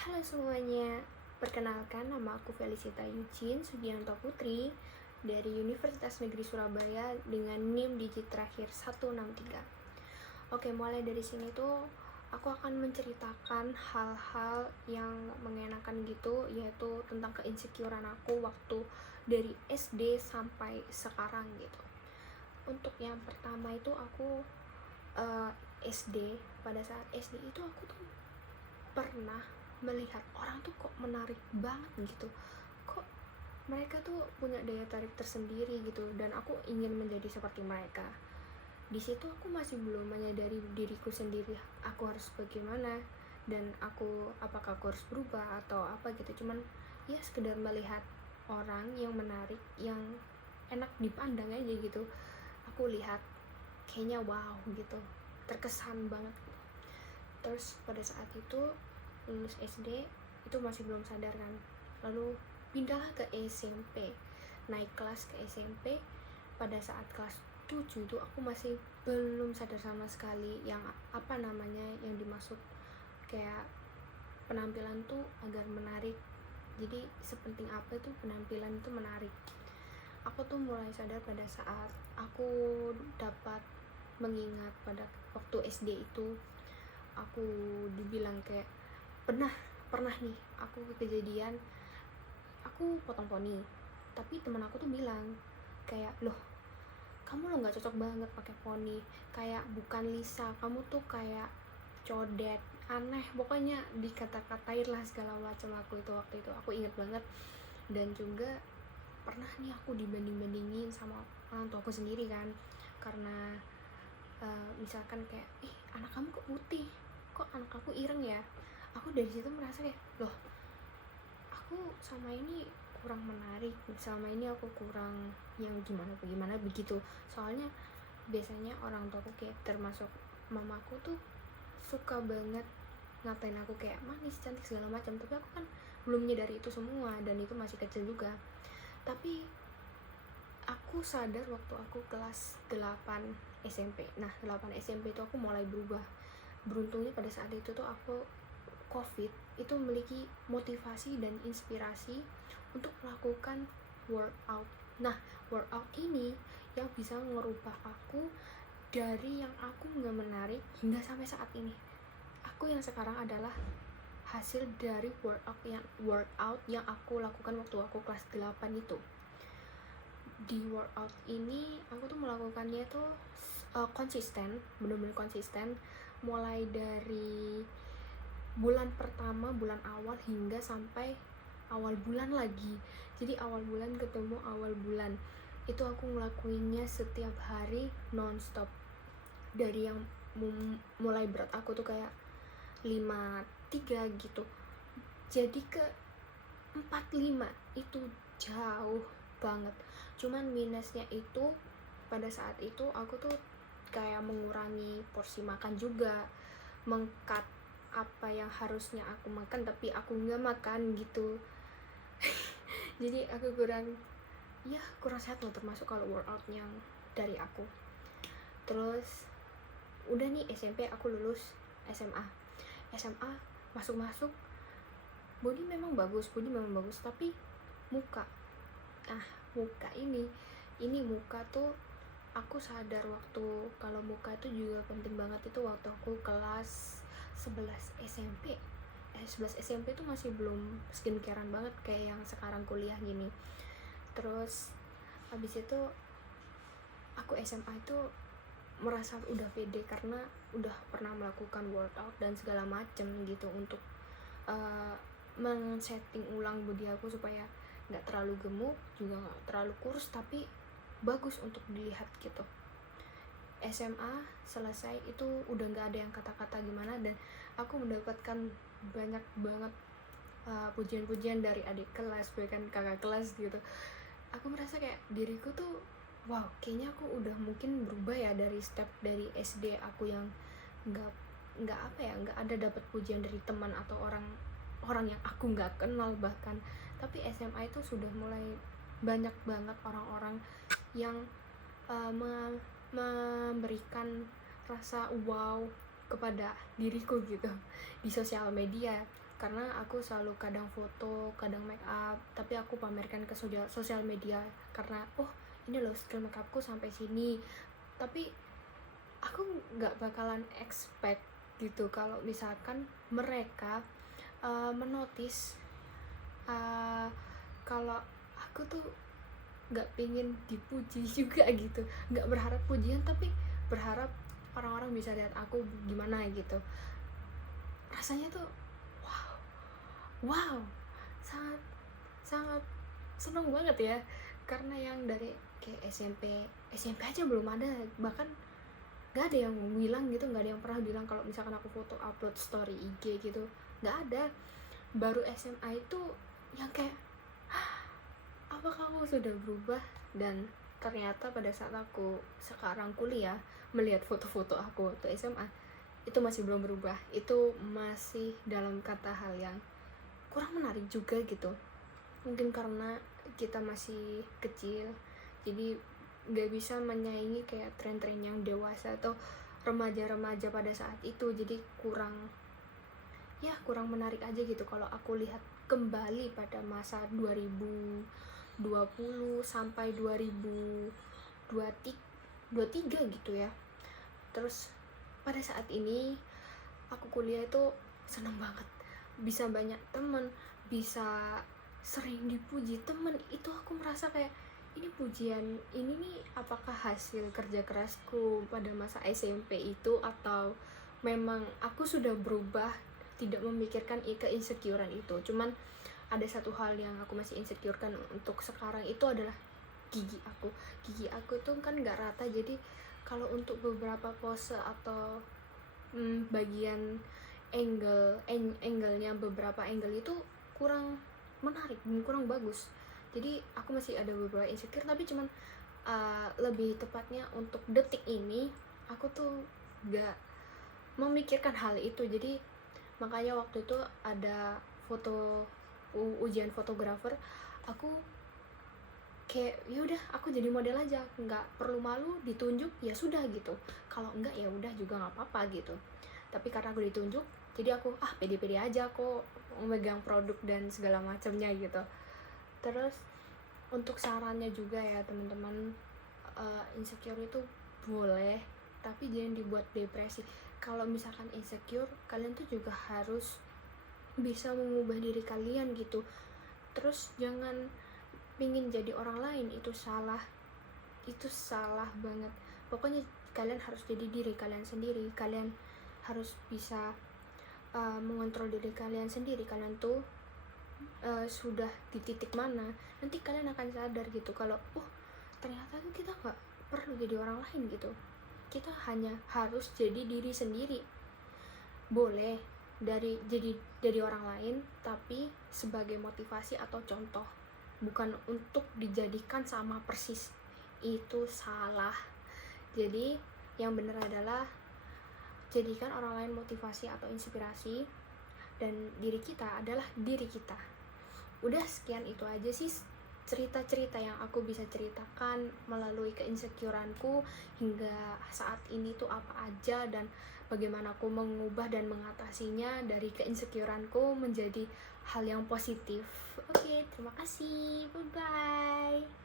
Halo semuanya, perkenalkan nama aku Felicita Eugene Sugianto Putri dari Universitas Negeri Surabaya dengan NIM digit terakhir 163. Oke, mulai dari sini tuh aku akan menceritakan hal-hal yang mengenakan gitu, yaitu tentang keinsecurean aku waktu dari SD sampai sekarang gitu. Untuk yang pertama itu aku SD. Pada saat SD itu aku tuh pernah melihat orang tuh kok menarik banget gitu, kok mereka tuh punya daya tarik tersendiri gitu, dan aku ingin menjadi seperti mereka. Di situ aku masih belum menyadari diriku sendiri, aku harus bagaimana dan apakah aku harus berubah atau apa gitu. Cuman ya sekedar melihat orang yang menarik, yang enak dipandang aja gitu. Aku lihat kayaknya wow gitu, terkesan banget. Terus pada saat itu lulus SD itu masih belum sadar kan, lalu pindahlah ke SMP, naik kelas ke SMP. Pada saat kelas 7 tuh aku masih belum sadar sama sekali yang yang dimaksud kayak penampilan tuh agar menarik. Jadi sepenting apa itu penampilan itu menarik. Aku tuh mulai sadar pada saat aku dapat mengingat pada waktu SD itu aku dibilang kayak pernah pernah nih aku kejadian aku potong poni, tapi teman aku tuh bilang kayak, loh kamu lo nggak cocok banget pakai poni, kayak bukan Lisa, kamu tuh kayak codet, aneh, pokoknya dikata-katain lah segala macam. Aku itu waktu itu aku inget banget. Dan juga pernah nih aku dibanding-bandingin sama orang tua aku sendiri kan, karena misalkan kayak anak kamu kok putih, kok anak aku ireng ya. Aku dari situ merasa kayak, loh aku sama ini kurang menarik, selama ini aku kurang yang gimana begitu. Soalnya biasanya orang tua aku kayak termasuk mamaku tuh suka banget ngatain aku kayak manis, cantik segala macam, tapi aku kan belum menyadari itu semua dan itu masih kecil juga. Tapi aku sadar waktu aku kelas 8 SMP. Nah, 8 SMP itu aku mulai berubah. Beruntungnya pada saat itu tuh aku COVID itu memiliki motivasi dan inspirasi untuk melakukan workout. Nah, workout ini yang bisa ngerubah aku dari yang aku nggak menarik hingga sampai saat ini. Aku yang sekarang adalah hasil dari workout yang aku lakukan waktu aku kelas 8 itu. Di workout ini aku tuh melakukannya tuh konsisten, benar-benar konsisten, mulai dari bulan pertama, bulan awal hingga sampai awal bulan lagi. Jadi awal bulan ketemu awal bulan itu aku ngelakuinnya setiap hari non-stop. Dari yang mulai berat aku tuh kayak 53 gitu, jadi ke 45 itu jauh banget. Cuman minusnya itu pada saat itu aku tuh kayak mengurangi porsi makan juga, mengkat apa yang harusnya aku makan tapi aku nggak makan gitu. Jadi aku kurang sehat loh, termasuk kalau workout yang dari aku. Terus udah nih SMP, aku lulus SMA masuk body memang bagus, tapi muka ini muka tuh aku sadar waktu kalau muka itu juga penting banget. Itu waktu aku kelas 11 SMP. 11 SMP tuh masih belum skincarean banget kayak yang sekarang kuliah gini. Terus habis itu aku SMA itu merasa udah pede karena udah pernah melakukan workout dan segala macem gitu untuk men-setting ulang body aku supaya nggak terlalu gemuk juga nggak terlalu kurus, tapi bagus untuk dilihat gitu. SMA selesai itu udah nggak ada yang kata-kata gimana, dan aku mendapatkan banyak banget pujian-pujian dari adik kelas, bahkan kakak kelas gitu. Aku merasa kayak diriku tuh wow, kayaknya aku udah mungkin berubah ya dari step dari SD aku yang nggak ada dapat pujian dari teman atau orang yang aku nggak kenal bahkan. Tapi SMA itu sudah mulai banyak banget orang-orang yang memberikan rasa wow kepada diriku gitu di sosial media. karena aku selalu kadang foto, kadang make up, tapi aku pamerkan ke sosial media karena ini loh skill make upku sampai sini. Tapi aku nggak bakalan expect gitu kalau misalkan mereka menotis kalau aku tuh nggak pingin dipuji juga gitu, nggak berharap pujian tapi berharap orang-orang bisa lihat aku gimana gitu. Rasanya tuh wow, sangat sangat seneng banget ya, karena yang dari kayak SMP aja belum ada, bahkan nggak ada yang bilang gitu, nggak ada yang pernah bilang kalau misalkan aku foto upload story IG gitu, nggak ada. Baru SMA itu yang kayak apa kamu sudah berubah. Dan ternyata pada saat aku sekarang kuliah melihat foto-foto aku waktu SMA, itu masih belum berubah, itu masih dalam kata hal yang kurang menarik juga gitu. Mungkin karena kita masih kecil, jadi gak bisa menyaingi kayak tren-tren yang dewasa atau remaja-remaja pada saat itu, jadi kurang menarik aja gitu kalau aku lihat kembali pada masa 2020 sampai 2023 gitu ya. Terus pada saat ini aku kuliah itu seneng banget, bisa banyak temen, bisa sering dipuji temen. Itu aku merasa kayak ini pujian ini nih apakah hasil kerja kerasku pada masa SMP itu, atau memang aku sudah berubah, tidak memikirkan keinsecurean itu. Cuman ada satu hal yang aku masih insecure kan untuk sekarang itu adalah gigi aku tuh kan nggak rata, jadi kalau untuk beberapa pose atau bagian angle-nya, beberapa angle itu kurang menarik, kurang bagus. Jadi aku masih ada beberapa insecure, tapi cuman lebih tepatnya untuk detik ini aku tuh gak memikirkan hal itu. Jadi makanya waktu itu ada ujian fotografer, aku kayak ya udah aku jadi model aja, nggak perlu malu ditunjuk, ya sudah gitu. Kalau enggak ya udah juga nggak apa-apa gitu. Tapi karena aku ditunjuk, jadi aku pede-pede aja kok memegang produk dan segala macamnya gitu. Terus untuk sarannya juga ya teman-teman, insecure itu boleh tapi jangan dibuat depresi. Kalau misalkan insecure, kalian tuh juga harus bisa mengubah diri kalian gitu. Terus jangan pingin jadi orang lain, itu salah banget. Pokoknya kalian harus jadi diri kalian sendiri, kalian harus bisa mengontrol diri kalian sendiri. Kalian tuh sudah di titik mana, nanti kalian akan sadar gitu kalau ternyata tuh kita nggak perlu jadi orang lain gitu, kita hanya harus jadi diri sendiri. Boleh jadi orang lain tapi sebagai motivasi atau contoh, bukan untuk dijadikan sama persis, itu salah. Jadi yang benar adalah jadikan orang lain motivasi atau inspirasi, dan diri kita adalah diri kita. Udah sekian itu aja sih cerita-cerita yang aku bisa ceritakan melalui keinsecureanku hingga saat ini tuh apa aja, dan bagaimana aku mengubah dan mengatasinya dari keinsecureanku menjadi hal yang positif. Oke, terima kasih. Bye-bye.